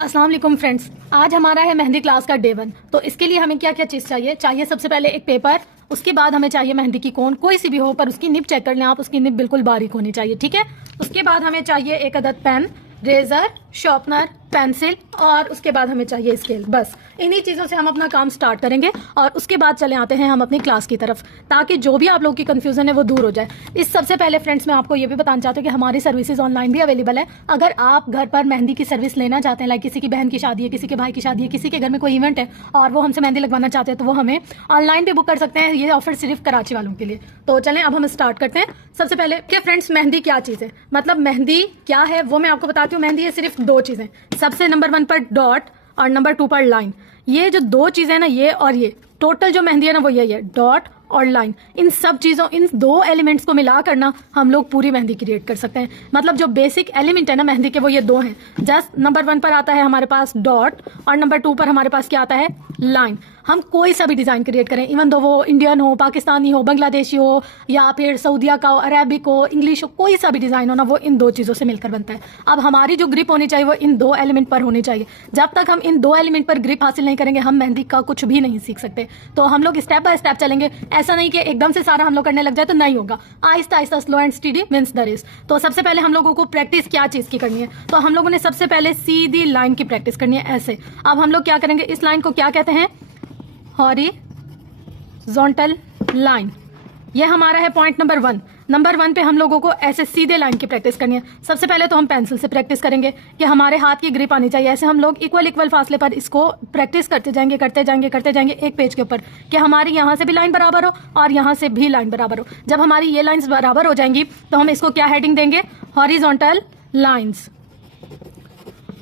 अस्सलाम वालेकुम फ्रेंड्स, आज हमारा है मेहंदी क्लास का डे 1। तो इसके लिए हमें क्या क्या चीज़ चाहिए सबसे पहले एक पेपर। उसके बाद हमें चाहिए मेहंदी की कोन, कोई सी भी हो पर उसकी निब चेक कर लें आप, उसकी निब बिल्कुल बारीक होनी चाहिए, ठीक है। उसके बाद हमें चाहिए एक अदद पेन, रेजर, शार्पनर, पेंसिल और उसके बाद हमें चाहिए स्केल। बस इन्हीं चीज़ों से हम अपना काम स्टार्ट करेंगे और उसके बाद चले आते हैं हम अपनी क्लास की तरफ, ताकि जो भी आप लोगों की कंफ्यूजन है वो दूर हो जाए। इस सबसे पहले फ्रेंड्स मैं आपको ये भी बताना चाहती हूँ कि हमारी सर्विसेज ऑनलाइन भी अवेलेबल है। अगर आप घर पर मेहंदी की सर्विस लेना चाहते हैं, लाइक किसी की बहन की शादी है, किसी के भाई की शादी है, किसी के घर में कोई इवेंट है और वो हमसे मेहंदी लगवाना चाहते हैं, तो वो हमें ऑनलाइन भी बुक कर सकते हैं। ये ऑफर सिर्फ कराची वालों के लिए। तो चलें अब हम स्टार्ट करते हैं। सबसे पहले कि फ्रेंड्स मेहंदी क्या चीज़ है, मतलब मेहंदी क्या है वो मैं आपको बताती हूँ। मेहंदी है सिर्फ दो चीज़ें, सबसे नंबर 1 पर डॉट और नंबर 2 पर लाइन। ये जो दो चीजें ना, ये और ये टोटल जो मेहंदी है ना वो यही है, डॉट और लाइन। इन सब चीज़ों, इन दो एलिमेंट्स को मिला कर ना हम लोग पूरी मेहंदी क्रिएट कर सकते हैं। मतलब जो बेसिक एलिमेंट है ना मेहंदी के, वो ये दो हैं। जस्ट नंबर 1 पर आता है हमारे पास डॉट और नंबर 2 पर हमारे पास क्या आता है, लाइन। हम कोई सा भी डिज़ाइन क्रिएट करें, इवन दो वो इंडियन हो, पाकिस्तानी हो, बांग्लादेशी हो या फिर सऊदिया का हो, अरेबिक हो, इंग्लिश हो, कोई सा भी डिज़ाइन हो ना, वो इन दो चीज़ों से मिलकर बनता है। अब हमारी जो ग्रिप होनी चाहिए वो इन दो एलिमेंट पर होनी चाहिए। जब तक हम इन दो एलिमेंट पर ग्रिप हासिल नहीं करेंगे हम मेहंदी का कुछ भी नहीं सीख सकते। तो हम लोग स्टेप बाय स्टेप चलेंगे, ऐसा नहीं कि एकदम से सारा हम लोग करने लग जाए तो नहीं होगा। आहिस्ता आहिस्ता, slow and study wins the race. तो सबसे पहले हम लोगों को प्रैक्टिस क्या चीज़ की करनी है, तो हम लोगों ने सबसे पहले सीधी लाइन की प्रैक्टिस करनी है, ऐसे। अब हम लोग क्या करेंगे, इस लाइन को क्या कहते हैं, हॉरिजॉन्टल लाइन। ये हमारा है पॉइंट नंबर 1। नंबर 1 पे हम लोगों को ऐसे सीधे लाइन की प्रैक्टिस करनी है। सबसे पहले तो हम पेंसिल से प्रैक्टिस करेंगे कि हमारे हाथ की ग्रिप आनी चाहिए। ऐसे हम लोग इक्वल फासले पर इसको प्रैक्टिस करते जाएंगे एक पेज के ऊपर, कि हमारी यहाँ से भी लाइन बराबर हो और यहाँ से भी लाइन बराबर हो। जब हमारी ये लाइंस बराबर हो जाएंगी तो हम इसको क्या हेडिंग देंगे, हॉरिजॉन्टल लाइंस।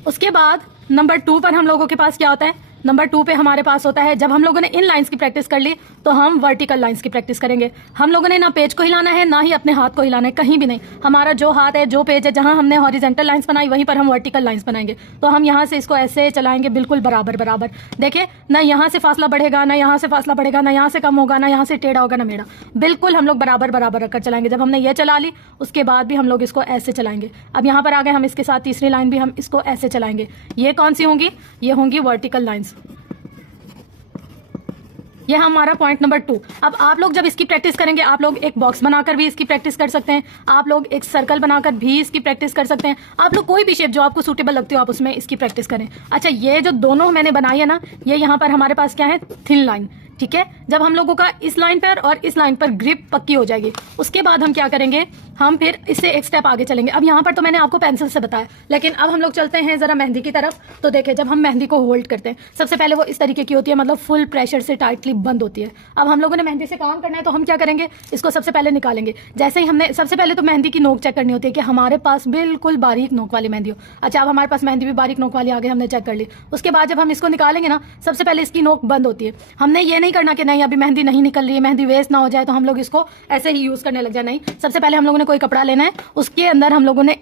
उसके बाद नंबर 2 पर हम लोगों के पास क्या होता है, नंबर 2 पे हमारे पास होता है, जब हम लोगों ने इन लाइंस की प्रैक्टिस कर ली तो हम वर्टिकल लाइंस की प्रैक्टिस करेंगे। हम लोगों ने ना पेज को हिलाना है ना ही अपने हाथ को हिलाना है, कहीं भी नहीं। हमारा जो हाथ है, जो पेज है, जहां हमने हॉरिजॉन्टल लाइंस बनाई वहीं पर हम वर्टिकल लाइंस बनाएंगे। तो हम यहाँ से इसको ऐसे चलाएंगे, बिल्कुल बराबर बराबर। देखिए ना यहाँ से फासला बढ़ेगा, ना यहाँ से फासला बढ़ेगा, ना यहाँ से कम होगा, ना यहाँ से टेढ़ा होगा, ना मेढ़ा, बिल्कुल हम लोग बराबर बराबर रखकर चलाएंगे। जब हमने ये चला ली उसके बाद भी हम लोग इसको ऐसे चलाएंगे। अब यहाँ पर आ गए हम, इसके साथ तीसरी लाइन भी हम इसको ऐसे चलाएंगे। ये कौन सी होंगी, ये होंगी वर्टिकल लाइंस। ये हमारा पॉइंट नंबर 2। अब आप लोग जब इसकी प्रैक्टिस करेंगे, आप लोग एक बॉक्स बनाकर भी इसकी प्रैक्टिस कर सकते हैं, आप लोग एक सर्कल बनाकर भी इसकी प्रैक्टिस कर सकते हैं। आप लोग कोई भी शेप जो आपको सूटेबल लगती हो आप उसमें इसकी प्रैक्टिस करें। अच्छा, ये जो दोनों मैंने बनाई है ना, ये यहाँ पर हमारे पास क्या है, थिन लाइन, ठीक है। जब हम लोगों का इस लाइन पर और इस लाइन पर ग्रिप पक्की हो जाएगी, उसके बाद हम क्या करेंगे, हम फिर इससे एक स्टेप आगे चलेंगे। अब यहाँ पर तो मैंने आपको पेंसिल से बताया, लेकिन अब हम लोग चलते हैं जरा मेहंदी की तरफ। तो देखिए, जब हम मेहंदी को होल्ड करते हैं सबसे पहले वो इस तरीके की होती है, मतलब फुल प्रेशर से टाइटली बंद होती है। अब हम लोगों ने मेहंदी से काम करना है तो हम क्या करेंगे, इसको सबसे पहले निकालेंगे। जैसे ही हमने सबसे पहले तो मेहंदी की नोक चेक करनी होती है कि हमारे पास बिल्कुल बारीक नोक वाली मेहंदी हो। अच्छा, अब हमारे पास मेहंदी भी बारीक नोक वाली आगे हमने चेक कर ली। उसके बाद जब हम इसको निकालेंगे ना, सबसे पहले इसकी नोक बंद होती है। हमने ये नहीं करना कि नहीं अभी मेहंदी नहीं निकल रही है, मेहंदी वेस्ट ना हो जाए तो हम लोग इसको ऐसे ही यूज करने लग जाए। नहीं, सबसे पहले हम लोगों ने कोई कपड़ा लेना है, उसके अंदर हम लोगों ने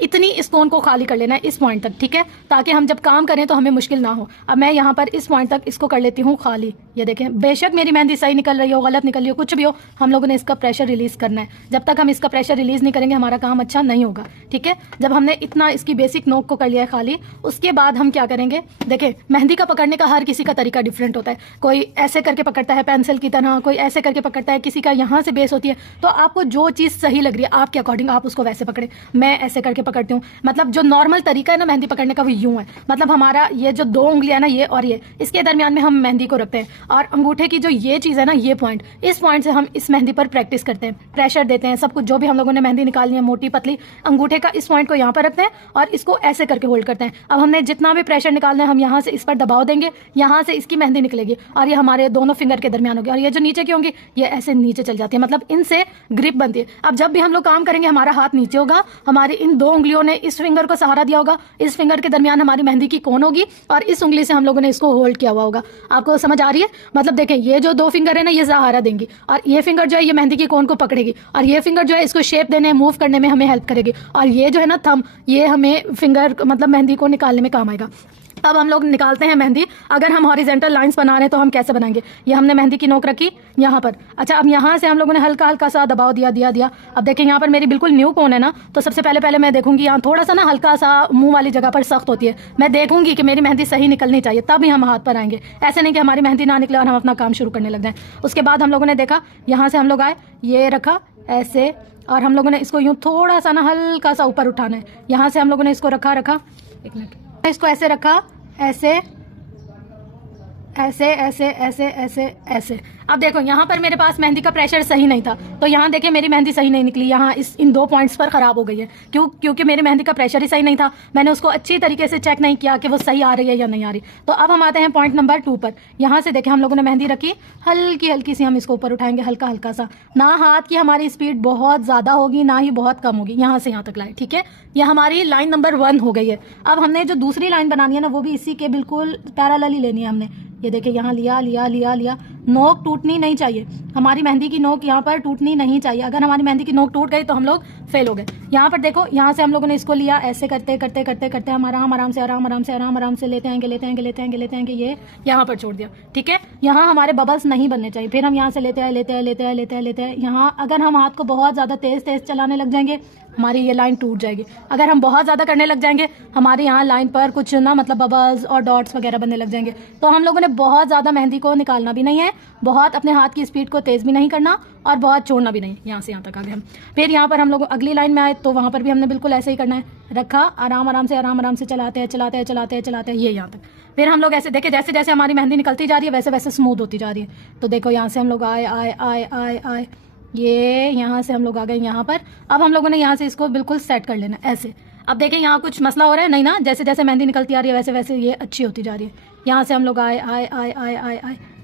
इतनी इस कोन को खाली कर लेना है, इस पॉइंट तक, ठीक है, ताकि हम जब काम करें तो हमें मुश्किल ना हो। अब मैं यहाँ पर इस पॉइंट तक इसको कर लेती हूँ खाली। ये देखें, बेशक मेरी मेहंदी सही निकल रही हो, गलत निकल रही हो, कुछ भी हो, हम लोगों ने इसका प्रेशर रिलीज करना है। जब तक हम इसका प्रेशर रिलीज नहीं करेंगे हमारा काम अच्छा नहीं होगा, ठीक है। जब हमने इतना इसकी बेसिक नोक को कर लिया है खाली, उसके बाद हम क्या करेंगे, देखें मेहंदी का पकड़ने का हर किसी का तरीका डिफरेंट होता है। कोई ऐसे करके पकड़ता है पेंसिल की तरह, कोई ऐसे करके पकड़ता है, किसी का यहाँ से बेस होती है। तो आपको जो चीज़ सही लग रही है आपके अकॉर्डिंग आप उसको वैसे पकड़े। मैं ऐसे करके पकड़ती हूँ, मतलब जो नॉर्मल तरीका है ना मेहंदी पकड़ने का वो यूं है। मतलब हमारा ये जो दो उंगलियां ना, ये और ये, इसके दरमियान में हम मेहंदी को रखते हैं और अंगूठे की जो ये चीज़ है ना, ये पॉइंट, इस पॉइंट से हम इस मेहंदी पर प्रैक्टिस करते हैं, प्रेशर देते हैं। सब कुछ जो भी हम लोगों ने मेहंदी निकालनी है, मोटी पतली, अंगूठे का इस पॉइंट को यहाँ पर रखते हैं और इसको ऐसे करके होल्ड करते हैं। अब हमने जितना भी प्रेशर निकालना है हम यहाँ से इस पर दबाव देंगे, यहाँ से इसकी मेहंदी निकलेगी और ये हमारे दोनों फिंगर के दरमियान होगी। और ये जो नीचे की होंगी ये ऐसे नीचे चल जाती है, मतलब इनसे ग्रिप बनती है। अब जब भी हम लोग काम करेंगे हमारा हाथ नीचे होगा, हमारी इन दो उंगलियों ने इस फिंगर को सहारा दिया होगा, इस फिंगर के दरमियान हमारी मेहंदी की कोन होगी और इस उंगली से हम लोगों ने इसको होल्ड किया हुआ होगा। आपको समझ आ रही है? मतलब देखें, ये जो दो फिंगर है ना, ये सहारा देंगी और ये फिंगर जो है ये मेहंदी की कोन को पकड़ेगी और ये फिंगर जो है इसको शेप देने, मूव करने में हमें हेल्प करेगी। और ये जो है ना थंब, ये हमें फिंगर मतलब मेहंदी को निकालने में काम आएगा। अब हम लोग निकालते हैं मेहंदी। अगर हम हॉरिजेंटल लाइंस बना रहे हैं तो हम कैसे बनाएंगे। ये हमने मेहंदी की नोक रखी यहाँ पर। अच्छा, अब यहाँ से हम लोगों ने हल्का हल्का सा दबाव दिया। अब देखिए यहाँ पर मेरी बिल्कुल न्यू कोन है ना, तो सबसे पहले मैं देखूंगी यहाँ थोड़ा सा ना हल्का सा मुंह वाली जगह पर सख्त होती है। मैं देखूंगी कि मेरी मेहंदी सही निकलनी चाहिए, तब ही हम हाथ पर आएंगे। ऐसे नहीं कि हमारी मेहंदी ना निकले और हम अपना काम शुरू करने लग जाए। उसके बाद हम लोगों ने देखा, यहाँ से हम लोग आए, ये रखा ऐसे, और हम लोगों ने इसको यूँ थोड़ा सा ना हल्का सा ऊपर उठाना है। यहाँ से हम लोगों ने इसको रखा, एक मिनट, इसको ऐसे रखा, ऐसे ऐसे ऐसे ऐसे ऐसे ऐसे। अब देखो यहाँ पर मेरे पास मेहंदी का प्रेशर सही नहीं था, तो यहाँ देखिए मेरी मेहंदी सही नहीं निकली। यहाँ इन 2 पॉइंट्स पर खराब हो गई है। क्योंकि मेरी मेहंदी का प्रेशर ही सही नहीं था। मैंने उसको अच्छी तरीके से चेक नहीं किया कि वो सही आ रही है या नहीं आ रही। तो अब हम आते हैं पॉइंट नंबर 2 पर। यहाँ से देखिए हम लोगों ने मेहंदी रखी, हल्की हल्की सी हम इसको ऊपर उठाएंगे, हल्का हल्का सा। ना हाथ की हमारी स्पीड बहुत ज़्यादा होगी, ना ही बहुत कम होगी। यहाँ से यहाँ तक लाए, ठीक है। यह हमारी लाइन नंबर 1 हो गई है। अब हमने जो दूसरी लाइन बनानी है ना, वो भी इसी के बिल्कुल पैरेलल ही लेनी है हमने। ये देखिए यहाँ लिया। नोक टूटनी नहीं चाहिए, हमारी मेहंदी की नोक यहाँ पर टूटनी नहीं चाहिए। अगर हमारी मेहंदी की नोक टूट गई तो हम लोग फेल हो गए। यहाँ पर देखो, यहाँ से हम लोगों ने इसको लिया, ऐसे करते हम आराम से लेते आएंगे, ये यहाँ पर छोड़ दिया, ठीक है। यहाँ हमारे बबल्स नहीं बनने चाहिए। फिर हम यहाँ से लेते आए। यहाँ अगर हम हाथ को बहुत ज़्यादा तेज चलाने लग जाएंगे, हमारी ये लाइन टूट जाएगी। अगर हम बहुत ज़्यादा करने लग जाएंगे, हमारे यहाँ लाइन पर कुछ ना मतलब बबल्स और डॉट्स वगैरह बनने लग जाएंगे। तो हम लोगों ने बहुत ज़्यादा मेहंदी को निकालना भी नहीं है, बहुत अपने हाथ की स्पीड को तेज़ भी नहीं करना और बहुत छोड़ना भी नहीं। यहाँ से यहाँ तक आ गए हम। फिर यहाँ पर हम लोग अगली लाइन में आए, तो वहाँ पर भी हमने बिल्कुल ऐसे ही करना है। रखा, आराम से चलाते हैं ये यहाँ तक। फिर हम लोग ऐसे देखे, जैसे जैसे हमारी मेहंदी निकलती जा रही है वैसे वैसे स्मूथ होती जा रही है। तो देखो यहाँ से हम लोग आए, ये यहाँ से हम लोग आ गए यहाँ पर। अब हम लोगों ने यहाँ से इसको बिल्कुल सेट कर लेना ऐसे। अब देखिए यहाँ कुछ मसला हो रहा है नहीं ना, जैसे जैसे मेहंदी निकलती आ रही है वैसे वैसे ये अच्छी होती जा रही है। यहाँ से हम लोग आए,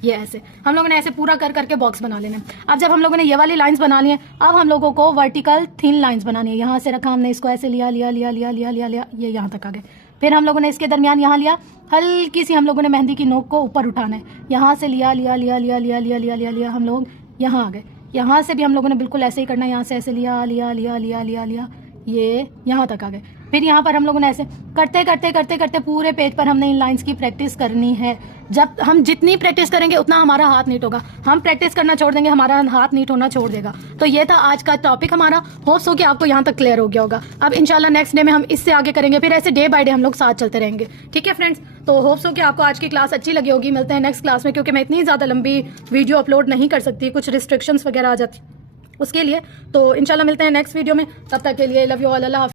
ये ऐसे हम लोगों ने ऐसे पूरा कर करके बॉक्स बना लेना। अब जब हम लोगों ने ये वाली लाइंस बना ली हैं, अब हम लोगों को वर्टिकल थिन लाइंस बनानी है। यहाँ से रखा हमने इसको ऐसे, लिया, ये यहाँ तक आ गए। फिर हम लोगों ने इसके दरमियान यहाँ लिया, हल्की सी हम लोगों ने मेहंदी की नोक को ऊपर उठाना है। यहाँ से लिया, हम लोग यहाँ आ गए। यहाँ से भी हम लोगों ने बिल्कुल ऐसे ही करना है। यहाँ से ऐसे लिया, ये यहाँ तक आ गए। फिर यहाँ पर हम लोगों ने ऐसे करते पूरे पेज पर हमने इन लाइंस की प्रैक्टिस करनी है। जब हम जितनी प्रैक्टिस करेंगे उतना हमारा हाथ नीट होगा। हम प्रैक्टिस करना छोड़ देंगे, हमारा हाथ नीट होना छोड़ देगा। तो ये था आज का टॉपिक हमारा। होप्स हो कि आपको यहाँ तक क्लियर हो गया होगा। अब इंशाल्लाह नेक्स्ट डे में हम इससे आगे करेंगे, फिर ऐसे डे बाय डे हम लोग साथ चलते रहेंगे, ठीक है फ्रेंड्स। तो होप्स हो कि आपको आज की क्लास अच्छी लगी होगी। मिलते हैं नेक्स्ट क्लास में, क्योंकि मैं इतनी ज़्यादा लंबी वीडियो अपलोड नहीं कर सकती, कुछ रिस्ट्रिक्शंस वगैरह आ जाती उसके लिए। तो इंशाल्लाह मिलते हैं नेक्स्ट वीडियो में। तब तक के लिए लव यू ऑल, अल्लाह हाफ़िज़।